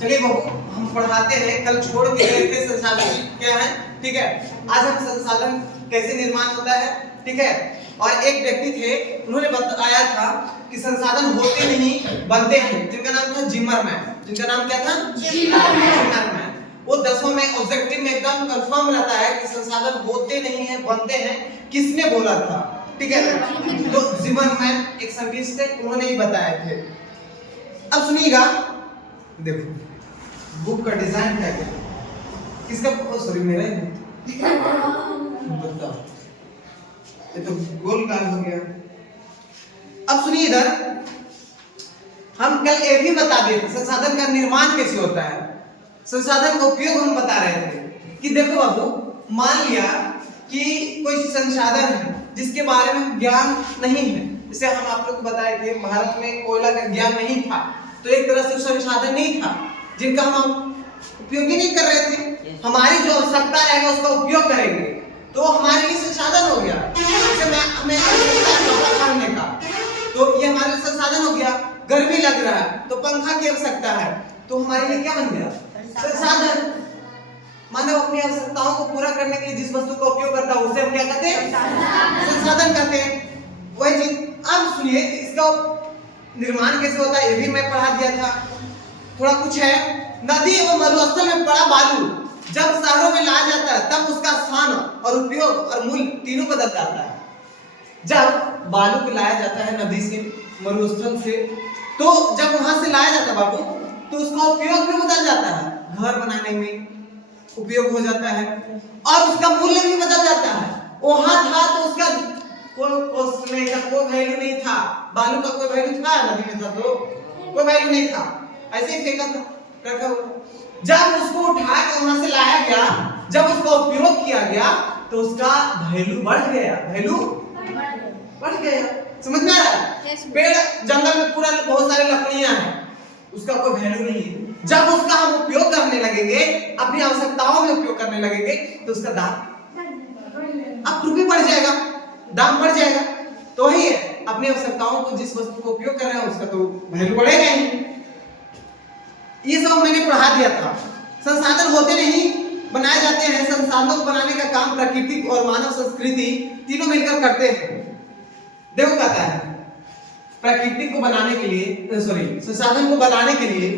चलिए बाबू हम पढ़ाते हैं, कल छोड़ के गए थे संसाधन क्या है, ठीक है। आज हम संसाधन कैसे निर्माण होता है, ठीक है। और एक व्यक्ति थे, उन्होंने बताया था कि संसाधन होते नहीं बनते हैं, जिनका नाम था जिमरमैन। जिनका नाम क्या था? जिमरमैन। वो 10वां में ऑब्जेक्टिव में एकदम कंफर्म रहता है कि संसाधन होते नहीं है बनते हैं। किसने बोला था, ठीक है। तो जिमरमैन एक साइंटिस्ट थे, उन्होंने ही बताए थे। अब सुनिएगा, देखो बुक का डिजाइन क्या है, किसका, सॉरी मेरा ही बताओ, ये तो गोल काल हो गया। अब सुनिए इधर, हम कल ये भी बता दिए थे संसाधन का निर्माण कैसे होता है, संसाधन का उपयोग हम बता रहे थे कि देखो बाबू, मान लिया कि कोई संसाधन है जिसके बारे में ज्ञान नहीं है। जैसे हम आप लोग को बताए थे भारत में कोयला का ज्ञान नहीं था, तो एक तरह से संसाधन नहीं था जिनका हम उपयोग ही नहीं कर रहे थे। हमारी जो आवश्यकता रहेगा उसका उपयोग करेंगे तो हमारे लिए संसाधन हो गया। जैसे हमें कपड़ा पहनने का, तो ये हमारे लिए संसाधन हो गया। गर्मी लग रहा है तो पंखा की आवश्यकता है, तो हमारे लिए क्या बन गया? संसाधन। मानव अपनी आवश्यकताओं को पूरा करने के लिए जिस वस्तु का उपयोग करता है उसे हम क्या कहते हैं? संसाधन कहते हैं। वही चीज अब सुनिए, इसका निर्माण कैसे होता है ये भी मैं पढ़ा दिया था। थोड़ा कुछ है, नदी एवं मरुस्थल में पड़ा बालू जब शहरों में लाया जाता है तब उसका स्थान और उपयोग और मूल्य तीनों बदल जाता है। जब बालू को लाया जाता है नदी से, मरुस्थल से, तो जब वहां से लाया जाता है बाबू, तो उसका उपयोग भी बदल जाता है। घर बनाने में उपयोग हो जाता है और उसका मूल्य भी बदल जाता है। वहां था तो उसका कोई कॉस्ट नहीं था, कोई वैल्यू नहीं था। बालू का कोई वैल्यू था? नदी में था तो कोई वैल्यू नहीं था, ऐसे ही फेंका था, रखा हुआ। जब उसको उठा के वहां से लाया गया, जब उसका उपयोग किया गया तो उसका वैल्यू बढ़ गया। वैल्यू बढ़ गया। समझ में आ रहा है? पेड़ जंगल में पूरा बहुत सारे लकड़ियां हैं, उसका कोई वैल्यू नहीं है। जब उसका हम उपयोग करने लगेंगे, अपनी आवश्यकताओं में उपयोग करने लगेंगे, तो उसका दाम अब रुपये बढ़ जाएगा, दाम बढ़ जाएगा। तो वही है, अपनी आवश्यकताओं को जिस वस्तु को उपयोग कर रहे हैं उसका तो वैल्यू बढ़ेगा ही। ये सब मैंने पढ़ा दिया था। संसाधन होते नहीं बनाए जाते हैं। संसाधनों को बनाने का काम प्राकृतिक और मानव संस्कृति तीनों मिलकर करते हैं। देखो कहता है प्राकृतिक को बनाने के लिए, सॉरी संसाधन को बनाने के लिए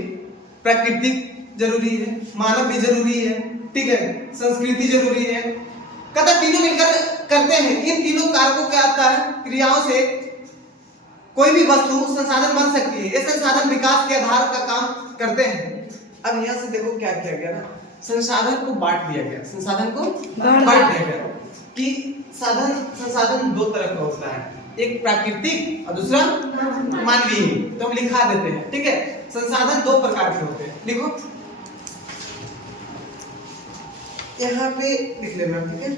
प्राकृतिक जरूरी है, मानव भी जरूरी है, ठीक है, संस्कृति जरूरी है। कहता तीनों मिलकर करते हैं। इन तीनों कारकों क्या आता है, क्रियाओं से कोई भी वस्तु संसाधन बन सकती है। ये संसाधन विकास के आधार का काम करते हैं। अब यहाँ से देखो क्या किया गया ना, संसाधन को बांट दिया गया। संसाधन को बांट दिया गया कि संसाधन दो तरह का होता है, एक प्राकृतिक और दूसरा मानवीय। तो हम लिखा देते हैं, ठीक है। संसाधन दो प्रकार के होते हैं, लिखो यहाँ पे लिख लेना, ठीक है।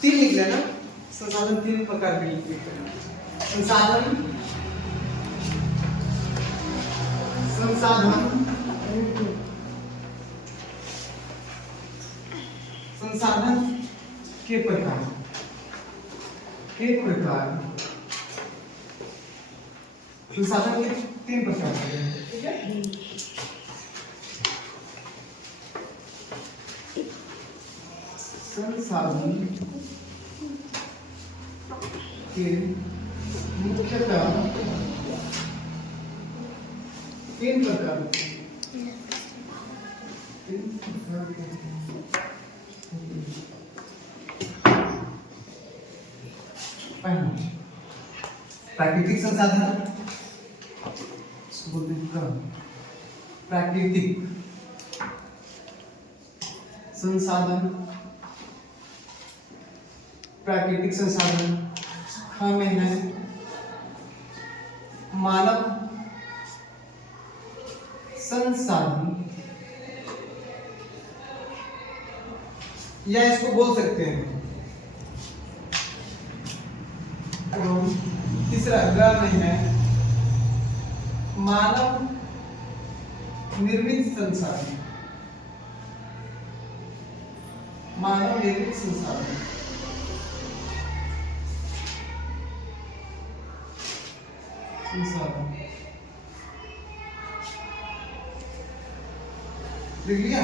3 लिख लेना, संसाधन 3 प्रकार के लिख लेना। संसाधन के प्रकार, संसाधन के 3 प्रकार हैं, ठीक है। संसाधन के मुख्यतः 3 प्रकार प्राकृतिक संसाधन, प्राकृतिक संसाधन, प्राकृतिक संसाधन हमें है मानव संसाधन, या इसको बोल सकते हैं। तीसरा ग्रह में है मानव निर्मित संसाधन, मानव निर्मित संसाधन। लिख लिया?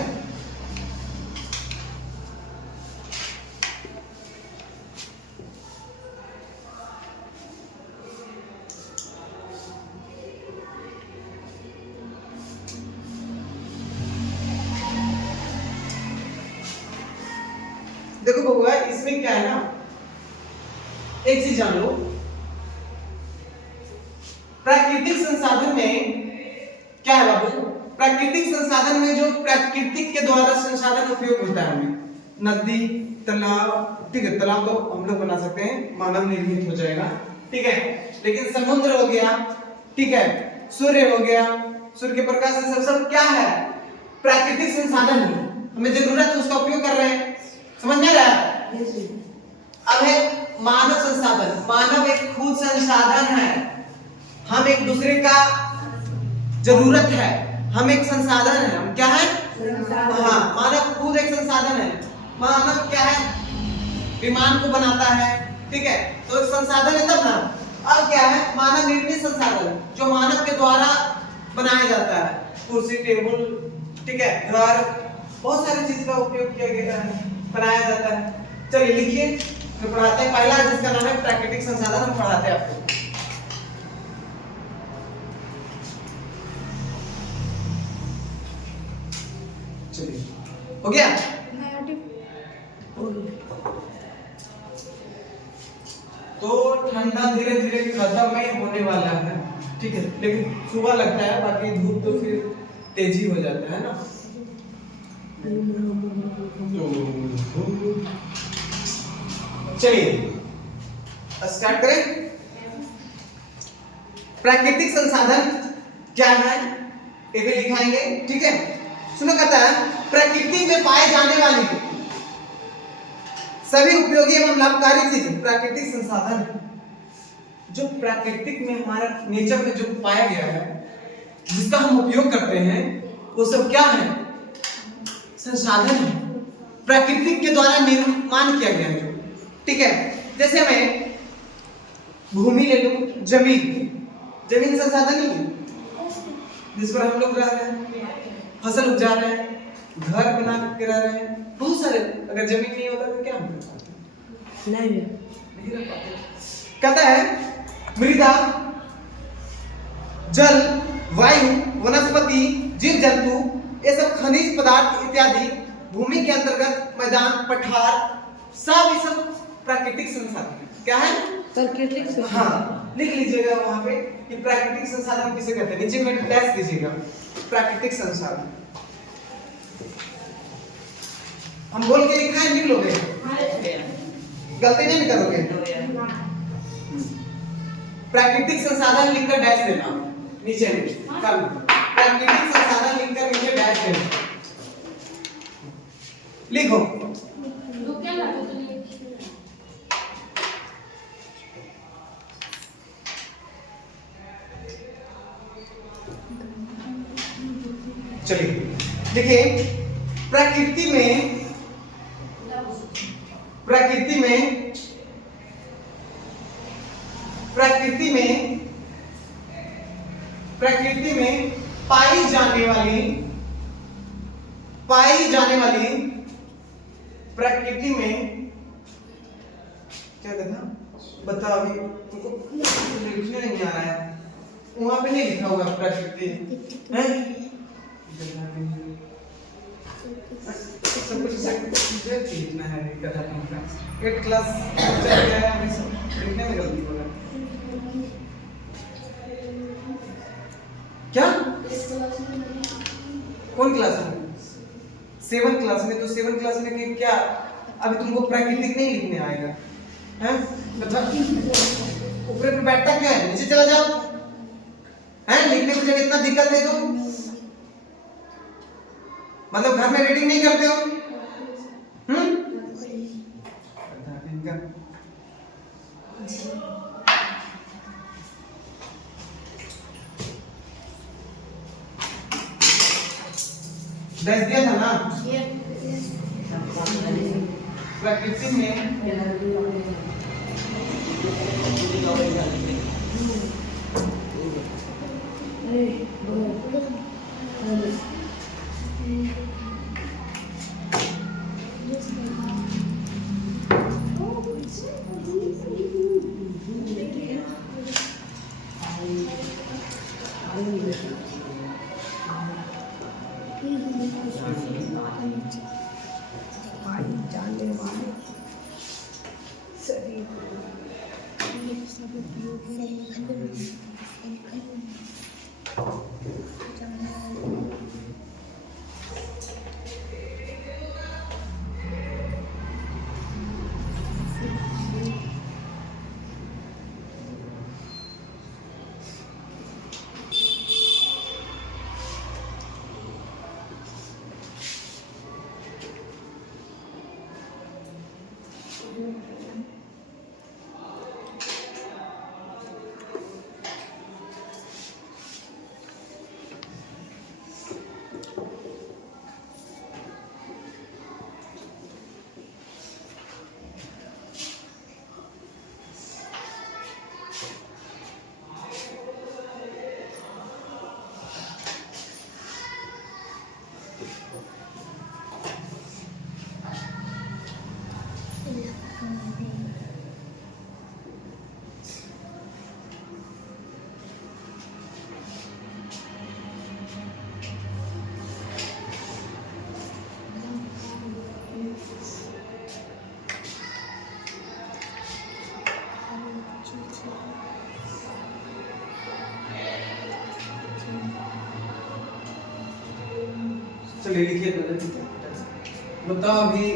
देखो बबुआ, इसमें क्या है ना, एक चीज जान लो, प्राकृतिक संसाधन में क्या है बाबू, प्राकृतिक संसाधन में जो प्राकृतिक के द्वारा संसाधन उपयोग होता है हमें, नदी, तालाब, ठीक है, तालाब तो हम लोग बना सकते हैं, मानव निर्मित हो जाएगा, ठीक है, लेकिन समुद्र हो गया, ठीक है, सूर्य हो गया, सूर्य के प्रकाश से सब क्या है, प्राकृतिक संसाधन है, हमें जरूरत है उसका उपयोग कर रहे हैं, समझ में आ रहा है? अब है मानव संसाधन, मानव एक खुद संसाधन है, हम एक दूसरे का जरूरत है, हम एक संसाधन है, हम क्या है? हाँ, मानव खुद एक संसाधन है, मानव क्या है? विमान को बनाता है, ठीक है, तो एक संसाधन है तब ना। अब क्या है? मानव निर्मित संसाधन, जो मानव के द्वारा बनाया जाता है, कुर्सी, टेबल, ठीक है, घर, बहुत सारी चीज का उपयोग किया गया है, बनाया जाता है। चलिए लिखिए, फिर पढ़ाते हैं। पहला जिसका नाम है प्राकृतिक संसाधन, हम पढ़ाते हैं आपको। चलिए, हो गया? तो ठंडा धीरे धीरे खत्म में होने वाला है, ठीक है, लेकिन सुबह लगता है, बाकी धूप तो फिर तेजी हो जाता है ना। चलिए स्टार्ट करें। प्राकृतिक संसाधन क्या है ये भी लिखाएंगे, ठीक है। सुनो, कहता है प्रकृति में पाए जाने वाली सभी उपयोगी एवं लाभकारी चीज प्राकृतिक संसाधन, जो प्राकृतिक में हमारा नेचर में जो पाया गया है, जिसका हम उपयोग करते हैं, वो सब क्या है? संसाधन है, प्राकृतिक के द्वारा निर्माण किया गया है जो, ठीक है। जैसे मैं भूमि ले लूं, जमीन, जमीन संसाधन ही है जिस पर हम लोग रह रहे हैं, फसल उपजा रहे हैं, घर बना के रह रहे हैं, बहुत सारे। अगर जमीन नहीं होता तो क्या हम कर पाते? नहीं रह पाते। कहता है मृदा, जल, वायु, वनस्पति, जीव जंतु, ये सब खनिज पदार्थ इत्यादि भूमि के अंतर्गत मैदान, पठार, सब ये सब प्राकृतिक संसाधन क्या है? प्राकृतिक संसाधन। हाँ, लिख लीजिएगा वहां पे कि प्राकृतिक संसाधन किसे कहते हैं, नीचे में डैश दीजिएगा, प्राकृतिक संसाधन। हम बोल के लिखा है, लिख लोगे, गलती नहीं करोगे। प्राकृतिक संसाधन लिखकर डैश देना नीचे में, कल प्राकृतिक संसाधन लिखकर नीचे डैश देना, लिखो। चलिए देखिए, प्रकृति में पाई जाने वाली प्रकृति में क्या कहता, बताओ, अभी तुमको लिखने नहीं आ रहा है, वहां पे नहीं लिखा हुआ प्रकृति है, सब कुछ लिखना है। एट क्लास लिखने में गलती हो रहा है क्या? कौन क्लास में? 7 क्लास में। तो 7 क्लास में क्या अभी तुमको प्राकृतिक नहीं लिखने आएगा, हैं? मतलब ऊपर पे बैठता क्यों है? नीचे चला जाओ, हैं? लिखने में जब इतना दिक्कत है तो मतलब घर में रीडिंग नहीं करते हो? दस दिया था ना? प्रकृति में जानलेवा शरीर सब उपयोग चलिए लिखिए बताओ। अभी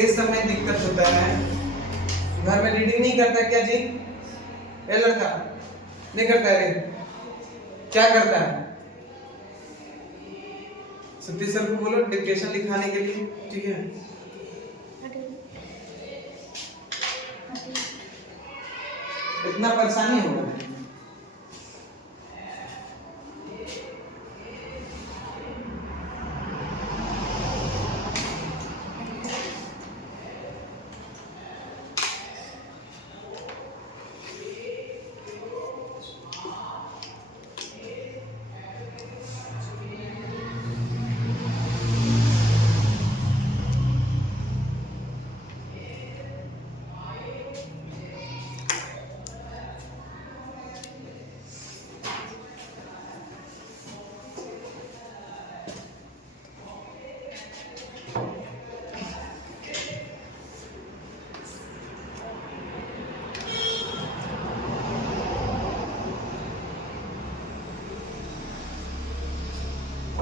इस समय दिक्कत होता है, घर में रीडिंग नहीं करता क्या जी? ये लड़का नहीं करता है, क्या करता है? सतीश सर को बोलो डिक्टेशन लिखाने के लिए, ठीक है? इतना परेशानी होगा।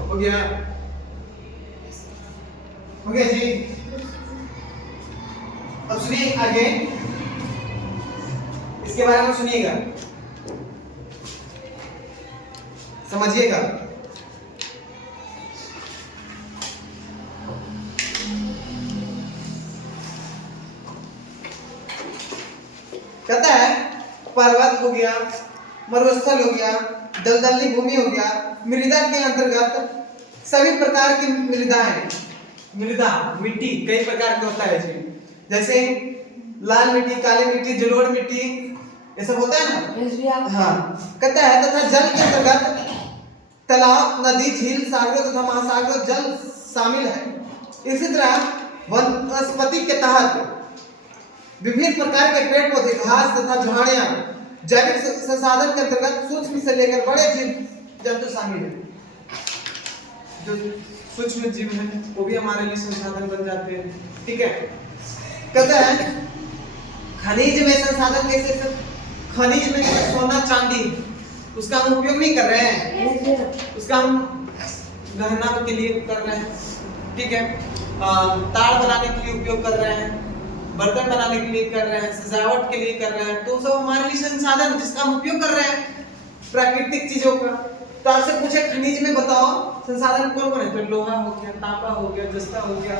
हो गया? हो गया जी? अब सुनिए आगे, इसके बारे में सुनिएगा, समझिएगा। कहता है पर्वत हो गया, मरुस्थल हो गया, दलदली भूमि हो गया, मृदा के अंतर्गत सभी प्रकार की मृदा है। मृदा मिट्टी कई प्रकार का होता है जी, जैसे लाल मिट्टी, काली मिट्टी, जलोढ़ मिट्टी, ये सब होता है ना। हाँ, कहता है तथा जल के अंतर्गत तालाब, नदी, झील, सागरों तथा महासागरों जल शामिल है। इसी तरह वनस्पति के तहत विभिन्न प्रकार के पेड़ पौधे, घास तथा झाड़ियां, जैविक संसाधन के अंतर्गत सूक्ष्म से लेकर बड़े जीव जंतु शामिल है। जो सूक्ष्म जीव हैं वो भी हमारे लिए संसाधन बन जाते हैं, ठीक है? कहते हैं खनिज में संसाधन कैसे? खनिज में सोना चांदी, उसका हम उपयोग नहीं कर रहे हैं, उसका हम गहना के लिए कर रहे हैं, ठीक है? तार बनाने के लिए उपयोग कर रहे हैं, बर्तन बनाने के लिए कर रहे हैं, सजावट के लिए कर रहे हैं, तो सब हमारे लिए संसाधन जिसका हम उपयोग कर रहे हैं प्राकृतिक चीजों का। तो आपसे पूछे खनिज में बताओ संसाधन कौन कौन है? तो लोहा हो गया, तांबा हो गया, जस्ता हो गया,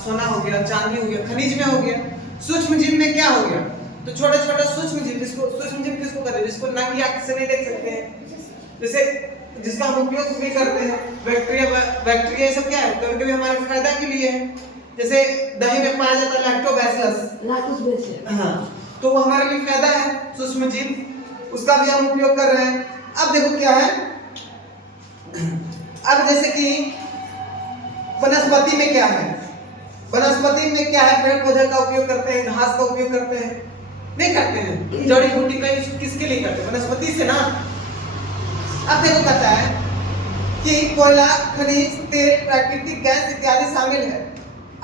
सोना हो गया, चांदी हो गया, खनिज में हो गया। सूक्ष्म जीव में क्या हो गया? तो छोटा छोटा सूक्ष्म जीव, जिसको सूक्ष्म जीव किसको कहते हैं? जिसको नंगी आंख से नहीं देख सकते हैं, जैसे जिसका हम उपयोग भी करते हैं, बैक्टीरिया। बैक्टीरिया ये सब क्या है? कभी कभी हमारे फायदा के लिए है, जैसे दही में पाया जाता है लैक्टोबैसिलस, हाँ, तो वो हमारे लिए फायदा है, सूक्ष्म जीव, उसका भी हम उपयोग कर रहे हैं। अब देखो क्या है, अब जैसे कि वनस्पति में क्या है? वनस्पति में क्या है? पेड़ पौधे का उपयोग करते हैं, घास का उपयोग करते हैं, नहीं करते हैं? जड़ी बूटी का यूज किसके लिए करते हैं? वनस्पति से ना। अब देखो कहता है कि कोयला, खनिज तेल, प्राकृतिक गैस इत्यादि शामिल है।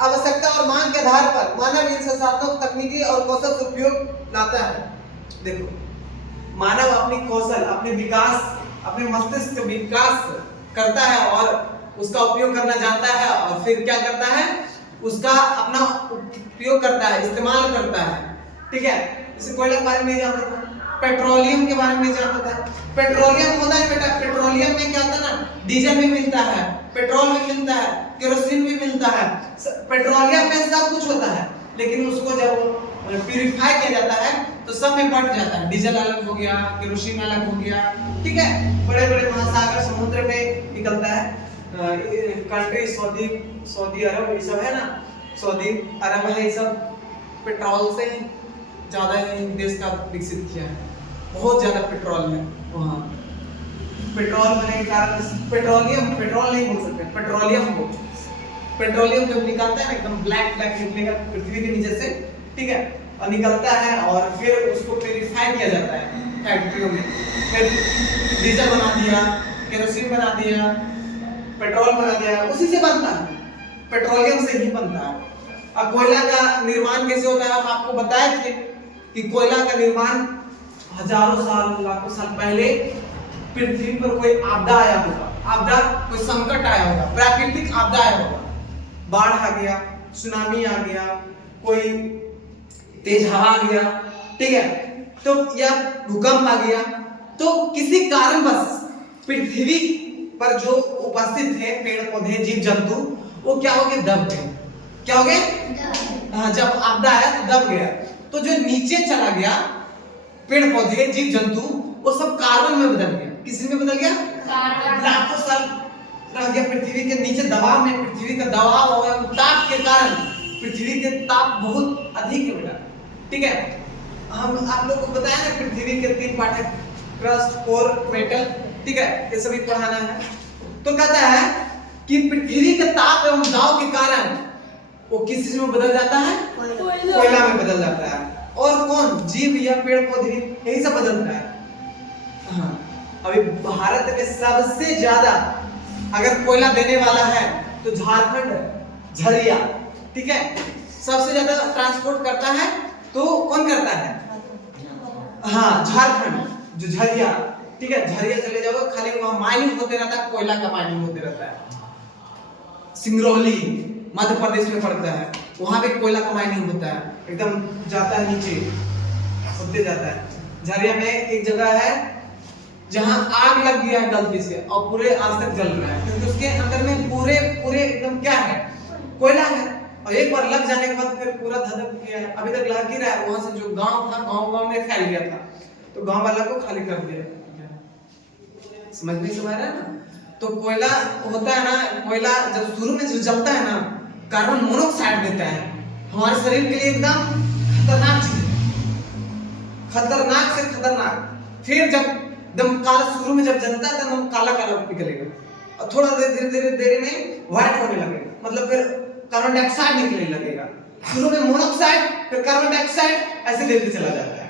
आवश्यकता और मांग के आधार पर मानव इन संसाधनों को तकनीकी और कौशल से उपयोग लाता है। देखो, मानव अपनी कौशल, अपने विकास, अपने मस्तिष्क का विकास करता है और उसका उपयोग करना जानता है, और फिर क्या करता है, उसका अपना उपयोग करता है, इस्तेमाल करता है। ठीक है, जैसे कोयला के बारे में नहीं जानता था, पेट्रोलियम के बारे में नहीं जानता था। पेट्रोलियम होता है बेटा, पेट्रोलियम में क्या होता है ना, डीजल भी मिलता है, पेट्रोल भी मिलता है, केरोसिन भी मिलता है। पेट्रोलियम में सब कुछ होता है, लेकिन उसको जब प्यूरिफाई किया जाता है तो सब में बंट जाता है। डीजल अलग हो गया, केरोसिन अलग हो गया। ठीक है, बड़े बड़े महासागर समुद्र में निकलता है। कंट्री सऊदी अरब ये सब है ना, सऊदी अरब है, ये सब पेट्रोल से ज्यादा ही देश का विकसित किया है। बहुत ज्यादा पेट्रोल है वहाँ। पेट्रोल होने के कारण पेट्रोलियम, पेट्रोल नहीं बोल सकते, पेट्रोलियम को, पेट्रोलियम जब निकलता है ना एकदम ब्लैक ब्लैक निकलेगा पृथ्वी के नीचे से। ठीक है, और निकलता है और फिर उसको प्यूरिफाई किया जाता है फैक्ट्रियों में, फिर डीजल बना दिया, केरोसिन बना दिया, पेट्रोल बना दिया, उसी से बनता है, पेट्रोलियम से ही बनता है। अब कोयला का निर्माण कैसे होता है, हम आपको बताए थे कि कोयला का निर्माण हजारों साल, लाखों साल पहले पृथ्वी पर कोई आपदा आया होगा, आपदा कोई संकट आया होगा, प्राकृतिक आपदा आया होगा, बाढ़ आ गया, सुनामी आ गया, कोई तेज हवा आ गया, ठीक है, तो या भूकंप आ गया, तो किसी कारणवश पृथ्वी पर जो उपस्थित थे पेड़ पौधे जीव जंतु वो क्या हो गए, दब गए। क्या हो गए? हाँ, जब आपदा आया तो दब गया। तो जो नीचे चला गया पेड़ पौधे जीव जंतु वो सब कार्बन में बदल गया। किस में बदल गया? लाखों साल रह गया पृथ्वी के नीचे दबाव में। पृथ्वी का दबाव और ताप के कारण पृथ्वी के ताप बहुत अधिक है बेटा। ठीक है, हम आप लोग को बताया ना पृथ्वी के 3 पार्ट है, क्रस्ट, कोर, मेटल। ठीक है, ये सभी पढ़ाना है। तो कहता है कि पृथ्वी के ताप एवं दबाव के कारण वो किस चीज में बदल जाता है? कोयला में बदल जाता है। और कौन? जीव या पेड़ पौधे, यही सब बदलता है। हाँ, अभी भारत में सबसे ज्यादा अगर कोयला देने वाला है तो झारखंड, झरिया। ठीक है, सबसे ज्यादा ट्रांसपोर्ट करता है तो कौन करता है? हाँ, झारखंड, जो झरिया। ठीक है, झरिया चले जाओ, खाली वहां माइनिंग होते रहता है, कोयला का माइनिंग होते रहता है। सिंगरौली मध्य प्रदेश में पड़ता है, वहां पे कोयला का माइनिंग होता है, एकदम जाता है नीचे, होते जाता है। झरिया में एक जगह है जहां आग लग गया है गलती से और पूरे आज तक जल रहा है, क्योंकि उसके अंदर में पूरे एकदम क्या है? कोयला है। और एक बार लग जाने के बाद फिर पूरा धधक गया है, अभी तक लग ही रहा है। वहां से जो गांव था, गांव में फैल गया था, तो गांव वाला को खाली कर दिया। समझ में आ रहा है ना? तो कोयला होता है ना, कोयला जब शुरू में जो जलता है ना, कार्बन मोनोऑक्साइड देता है, हमारे शरीर के लिए एकदम खतरनाक चीज है, खतरनाक से खतरनाक। फिर जब एकदम काला, शुरू में जब जलता है तो काला काला निकलेगा, और थोड़ा धीरे धीरे में व्हाइट होने लगेगा, मतलब फिर कार्बन डाइऑक्साइड निकलने लगेगा। शुरू में मोनोऑक्साइड, फिर कार्बन डाइऑक्साइड, ऐसे धीरे चला जाता है।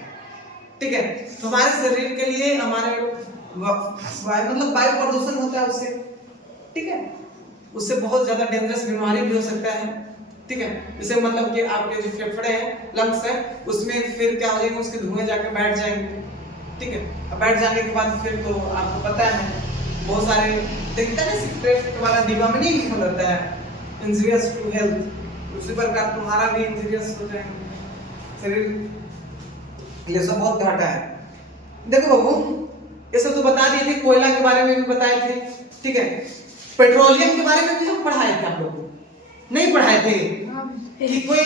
ठीक है, तो हमारे शरीर के लिए, हमारे मतलब वायु प्रदूषण होता है उससे। ठीक है, उससे बहुत ज्यादा डेंजरस बीमारी भी हो सकता है। ठीक है, जैसे मतलब कि आपके जो फेफड़े हैं, लंग्स है, उसमें फिर क्या हो जाएगा, उसके धुएं जाके बैठ जाएंगे। ठीक है, अब बैठ जाने के बाद फिर तो आपको पता है बहुत सारे देखता है सिगरेट वाला डिब्बा में नहीं लिखा रहता है इंजूरियस टू हेल्थ, उसी प्रकार तुम्हारा भी इंजूरियस हो जाएगा शरीर। ये सब बहुत घाटा है। देखो बाबू, ये सब तो बता दिए थे, कोयला के बारे में भी बताए थे। ठीक है, पेट्रोलियम के बारे में भी हम पढ़ाए थे, आप लोगों को नहीं पढ़ाए थे कि कोई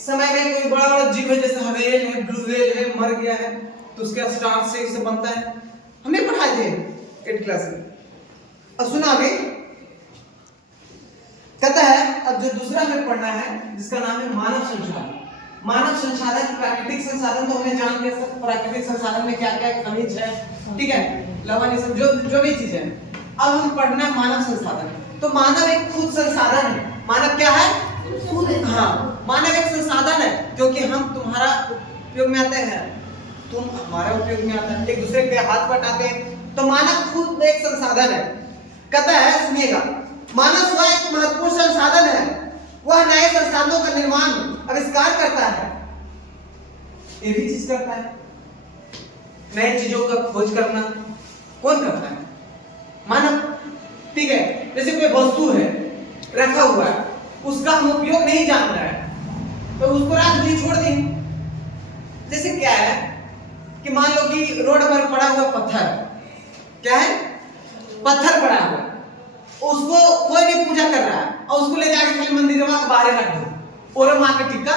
समय में कोई बड़ा बड़ा जीव है, जैसे व्हेल है, ब्लू व्हेल है, मर गया है तो उसके स्टार्च से इसे बनता है, हमने पढ़ाए थे 8th क्लास में। अब सुना अभी कहता है, अब जो दूसरा हमें पढ़ना है जिसका नाम है मानव संसाधन। मानव संसाधन, प्राकृतिक संसाधन तो हमें जान गए सब, प्राकृतिक संसाधन में क्या क्या खनिज है, ठीक है, लवण, सब जो भी चीज है। अब हम पढ़ना है मानव संसाधन। तो मानव एक खुद संसाधन है। मानव क्या है? हाँ, मानव एक संसाधन है, क्योंकि हम तुम्हारा उपयोग में आते हैं, तुम हमारा उपयोग में आता है, एक दूसरे के हाथ बटाते हैं। तो मानव खुद एक संसाधन है। कहता है, सुनिएगा, मानव स्वयं एक महत्वपूर्ण संसाधन है, वह नए संसाधनों का निर्माण आविष्कार करता है। ये भी चीज करता है, नए चीजों का खोज करना कौन करता है? मानव। ठीक है, जैसे कोई वस्तु है रखा हुआ है, उसका हम उपयोग नहीं जान रहे हैं तो उसको राख नहीं छोड़ दें। जैसे क्या है कि मान लो कि रोड पर पड़ा हुआ पत्थर, क्या है? पत्थर पड़ा हुआ, उसको कोई नहीं पूजा कर रहा है और उसको ले जाके खाली मंदिर में बाहर रख दो और मां के टिक्का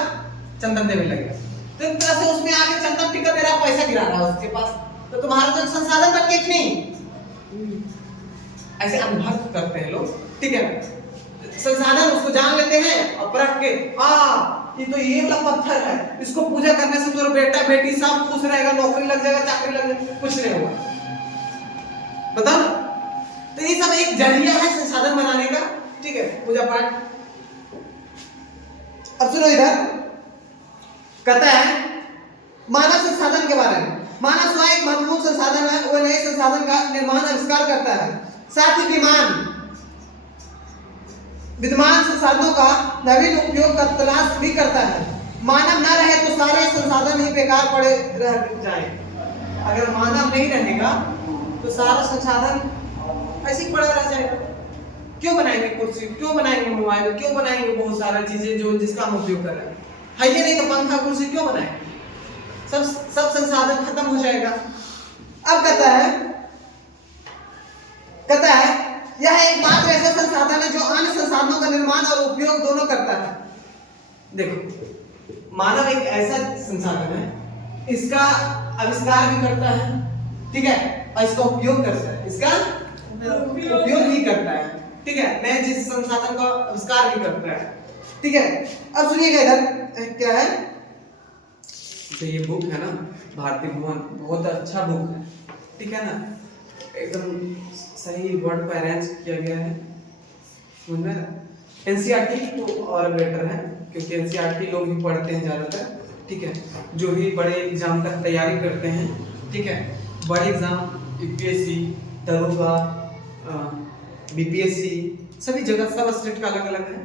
चंदन देने लगेगा, तो एक तरह से उसमें आके चंदन टिक्का दे रहा, पैसा गिरा रहा है उसके पास, तो तुम्हारा तो संसाधन बन गया कि नहीं? ऐसे अनुभव करते हैं लोग। ठीक है, संसाधन उसको जान लेते हैं और परख के, ये तो ये वाला पत्थर है, इसको पूजा करने से तुम्हारा बेटा बेटी सब खुश रहेगा, नौकरी लग जाएगा, चाकरी लग जाएगा, कुछ नहीं होगा। बताओ ना, तो ये सब एक जरिया है संसाधन बनाने का। ठीक है, पूजा पाठ। अब सुनो इधर, कहता है मानव संसाधन के बारे में, मानव स्वयं एक महत्वपूर्ण संसाधन है, वो नए संसाधन का निर्माण आविष्कार करता है, साथ ही विद्यमान संसाधनों का नवीन उपयोग का तलाश भी करता है। मानव ना रहे तो सारे संसाधन ही बेकार पड़े रह जाएं। अगर मानव नहीं रहेगा तो सारा संसाधन ऐसे ही पड़ा रह जाएगा। क्यों बनाएंगे कुर्सी, क्यों बनाएंगे मोबाइल, क्यों बनाएंगे बहुत सारा चीजें जो जिसका हम उपयोग कर रहे हैं? है ये नहीं तो पंखा कुर्सी क्यों बनाएंगे? सब संसाधन खत्म हो जाएगा। अब कहता है यह एकमात्र ऐसा संसाधन है जो अन्य संसाधनों का निर्माण और उपयोग दोनों करता है। देखो, मानव एक ऐसा संसाधन है, इसका आविष्कार भी करता है, ठीक है, और इसका उपयोग करता है, इसका उपयोग भी करता है। ठीक है, नए जिस संसाधन का आविष्कार भी करता है। ठीक है, अब सुनिएगा इधर क्या है, तो ये बुक है ना भारतीय भुवन, बहुत अच्छा बुक है। ठीक है ना, एकदम सही वर्ड पर अरेंज किया गया है, समझ में ना? एनसीईआरटी तो और बेटर है क्योंकि एनसीईआरटी लोग भी पढ़ते हैं ज़्यादातर। ठीक है, जो भी बड़े एग्जाम तक तैयारी करते हैं, ठीक है, बड़े एग्जाम यूपीएससी, दरोगा, बीपीएससी, सभी जगह सब स्टेट का अलग अलग है।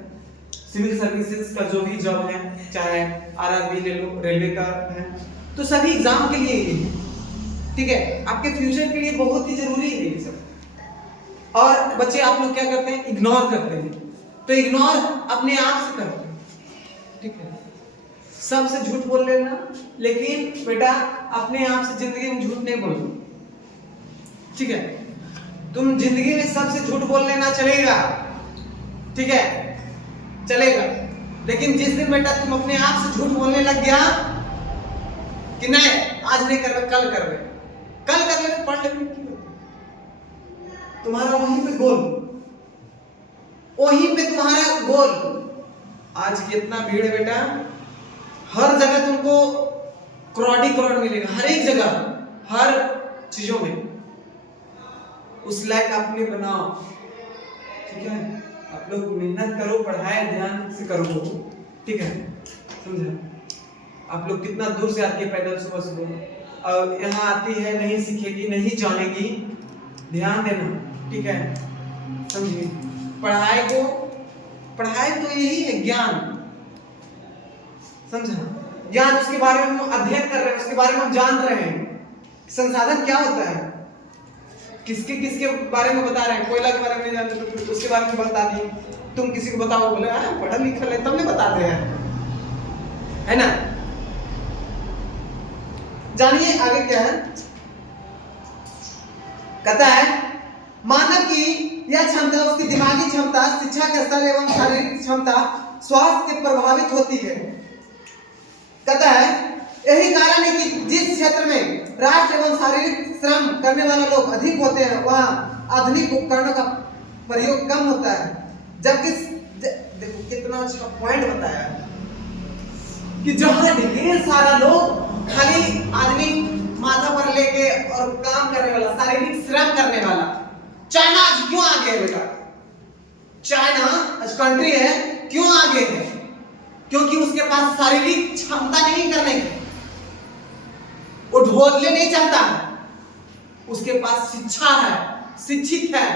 सिविल सर्विसेज का जो भी जॉब है, चाहे आरआरबी ले लो, रेलवे का है, तो सभी एग्जाम के लिए ये है। ठीक है, आपके फ्यूचर के लिए बहुत ही जरूरी है ये सब। और बच्चे आप लोग क्या करते हैं, इग्नोर करते हैं, तो इग्नोर अपने आप से करते हैं। ठीक है, सबसे झूठ बोल लेना, लेकिन बेटा अपने आप से जिंदगी में झूठ नहीं बोलना। ठीक है, तुम जिंदगी में सबसे झूठ बोल लेना चलेगा, ठीक है, चलेगा, लेकिन जिस दिन बेटा तुम अपने आप से झूठ बोलने लग गया कि नहीं आज नहीं कर रहे, कल कर रहे, कल कर ले, पढ़ ले, तुम्हारा वहीं पे गोल, वहीं पे तुम्हारा गोल। आज कितना भीड़ है बेटा, हर जगह तुमको करोड़ मिलेगा, हर एक जगह, हर चीजों में। उस लायक अपने बनाओ, ठीक है, आप लोग मेहनत करो, पढ़ाई ध्यान से करो, ठीक है, समझा? आप लोग कितना दूर से आती है पैदल सुबह सुबह, और यहाँ आती है, नहीं सीखेगी, नहीं जानेगी, ध्यान देना, ठीक है, समझिए? पढ़ाई तो यही है, ज्ञान, समझा? ज्ञान, उसके बारे में हम अध्ययन कर रहे हैं, उसके बारे में हम जान रहे हैं, संसाधन क्या होता है, किसके किसके बारे में बता रहे हैं। कोयला के बारे में नहीं जानते तो उसके बारे में बता दिए, तुम किसी को बताओ, बोले पढ़ा लिखा है तब नहीं बताते हैं, है ना? जानिए आगे क्या है, कहता है मानव की यह क्षमता, उसकी दिमागी क्षमता, शिक्षा के स्तर एवं शारीरिक क्षमता स्वास्थ्य से प्रभावित होती है। कहता है यही कारण है कि जिस क्षेत्र में राष्ट्र एवं शारीरिक श्रम करने वाले लोग अधिक होते हैं, वहाँ आधुनिक उपकरणों का प्रयोग कम होता है। जबकि देखो कितना अच्छा पॉइंट बताया कि जहाँ ढेर सारा लोग खाली आदमी माथा पर लेके और काम करने वाला, शारीरिक श्रम करने वाला, चाइना आज क्यों आगे है बेटा? चाइना आज कंट्री है, क्यों आगे है? क्योंकि उसके पास शारीरिक क्षमता नहीं करने की, वो ढोलने नहीं चाहता है, उसके पास शिक्षा है, शिक्षित है,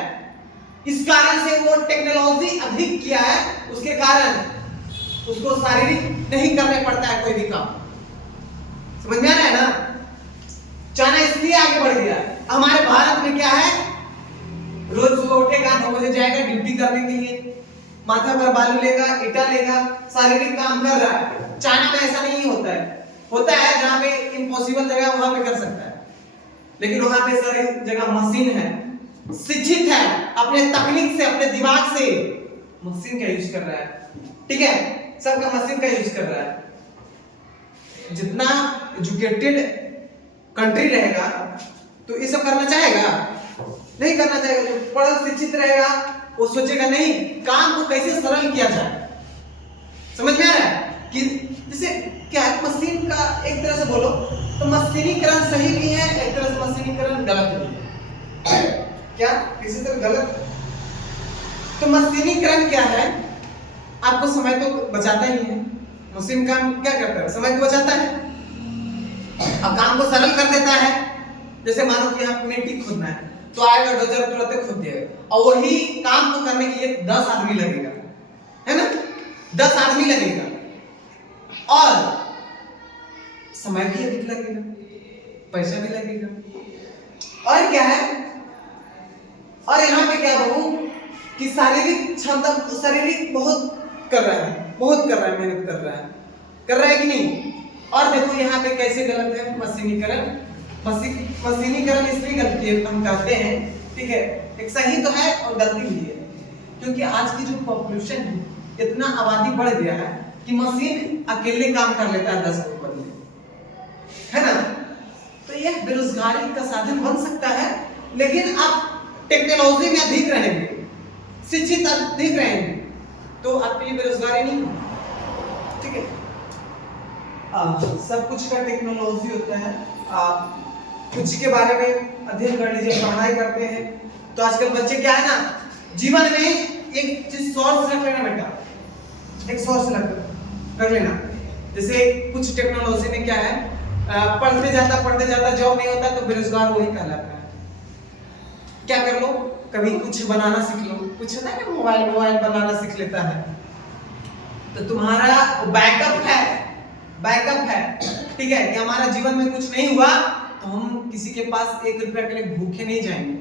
इस कारण से वो टेक्नोलॉजी अधिक किया है, उसके कारण उसको शारीरिक नहीं करने पड़ता है कोई भी काम। समझ में आ रहा है ना? चाइना इसलिए आगे बढ़ गया। हमारे भारत में क्या है, रोज सुबह उठेगा 9 बजे जाएगा ड्यूटी करने के लिए, माथा पर बालू लेगा, ईटा लेगा, शारीरिक काम कर रहा है। चाइना में ऐसा नहीं होता है। होता है जहाँ पे इम्पॉसिबल जगह वहां पे कर सकता है, लेकिन वहां पे सारी जगह मशीन है, शिक्षित है, अपने तकनीक से, अपने दिमाग से मशीन का यूज कर रहा है। ठीक है, सबका मशीन का यूज कर रहा है। जितना एजुकेटेड कंट्री रहेगा तो ये सब करना चाहेगा? नहीं करना चाहेगा। जो पढ़ा शिक्षित रहेगा वो सोचेगा नहीं, काम को कैसे सरल किया जाए। समझ में आ रहा है कि जैसे क्या है, मशीन का एक तरह से बोलो तो मशीनीकरण सही भी है, एक तरह से मशीनीकरण गलत भी है। क्या किसी तरह गलत? तो मशीनीकरण क्या है, आपको समय तो बचाता ही है। मशीन काम क्या करता है, समय को बचाता है, अब काम को सरल कर देता है। जैसे मानो कि यहाँ मिट्टी खोदना है तो आएगा डोजर, तुरंत खोद देगा, और वही काम को करने के लिए 10 आदमी लगेगा, है ना? 10 आदमी लगेगा और समय भी अधिक लगेगा, पैसा भी लगेगा। और क्या है, और यहाँ पे क्या बहू कि शारीरिक क्षमता, शारीरिक बहुत कर रहा है, बहुत कर रहा है, मेहनत कर रहा है कि नहीं? और देखो यहाँ पे कैसे गलत है मशीनीकरण। मशीनीकरण इसलिए गलती है हम कहते हैं, ठीक है, एक सही तो है और गलती भी है, क्योंकि आज की जो पॉपुलेशन है, इतना आबादी बढ़ गया है कि मशीन अकेले काम कर लेता है 10 के ऊपर में, है ना? तो यह बेरोजगारी का साधन बन सकता है, लेकिन आप टेक्नोलॉजी में अधिक रहेंगे, शिक्षित अधिक रहेंगे, तो आपके लिए बेरोजगारी नहीं। ठीक है, सब कुछ का टेक्नोलॉजी होता है। आप कुछ के बारे में अध्ययन कर लीजिए, पढ़ाई करते हैं तो आजकल बच्चे क्या है ना, जीवन में एक चीज सोर्स रख लेना बेटा, एक सोर्स रख लेना। जैसे कुछ टेक्नोलॉजी में क्या है, पढ़ते जाता जॉब नहीं होता तो बेरोजगार वही कहलाता है। क्या कर लो, कभी कुछ बनाना सीख लो, कुछ ना कि मोबाइल बनाना सीख लेता है, तो तुम्हारा बैकअप है, ठीक है, कि हमारा जीवन में कुछ नहीं हुआ तो हम किसी के पास 1 रुपया के लिए भूखे नहीं जाएंगे,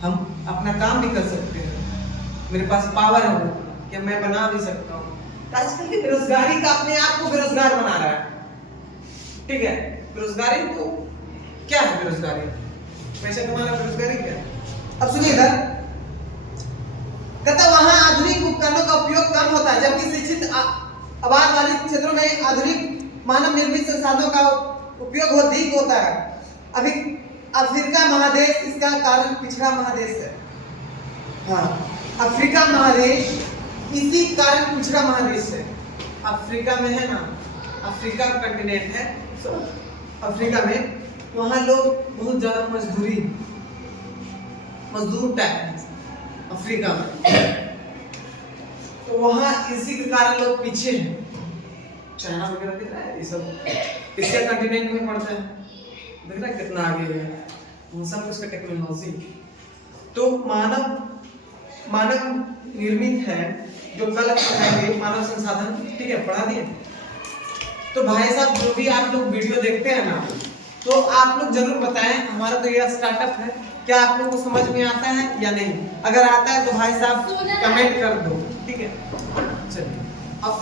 हम अपना काम भी कर सकते हैं, मेरे पास पावर है कि मैं बना भी सकता हूँ। तो आजकल की बेरोजगारी का अपने आप को बेरोजगार बना रहा है। ठीक है, बेरोजगारी तो क्या है, बेरोजगारी पैसा कमाना, बेरोजगारी क्या है? अब सुनिए इधर, कहता वहां आधुनिक उपकरणों का उपयोग कम होता है, जबकि शिक्षित आबाद वाले क्षेत्रों में आधुनिक मानव निर्मित संसाधनों का उपयोग अधिक होता है। अभी अफ्रीका महादेश इसका कारण पिछड़ा महादेश है। हाँ, अफ्रीका महादेश इसी कारण पिछड़ा महादेश है। अफ्रीका में है ना, अफ्रीका कंटिनेंट है, तो अफ्रीका में वहाँ लोग बहुत ज्यादा मजदूर टाइप है अफ्रीका में, तो वहाँ इसी के कारण लोग पीछे हैं। चाइना वगैरह दिख रहा है, ये सब एशिया कंटिनेंट में पड़ता है, देख रहा है कितना आगे है वो सब उसका टेक्नोलॉजी। तो मानव निर्मित है, जो गलत है मानव संसाधन, ठीक है, पढ़ा दिए। तो भाई साहब जो भी आप लोग वीडियो देखते हैं ना, तो आप लोग जरूर बताएं, हमारा तो यह स्टार्टअप है, क्या आप लोग को समझ में आता है या नहीं? अगर आता है तो भाई साहब कमेंट कर दो, ठीक है? चलिए अब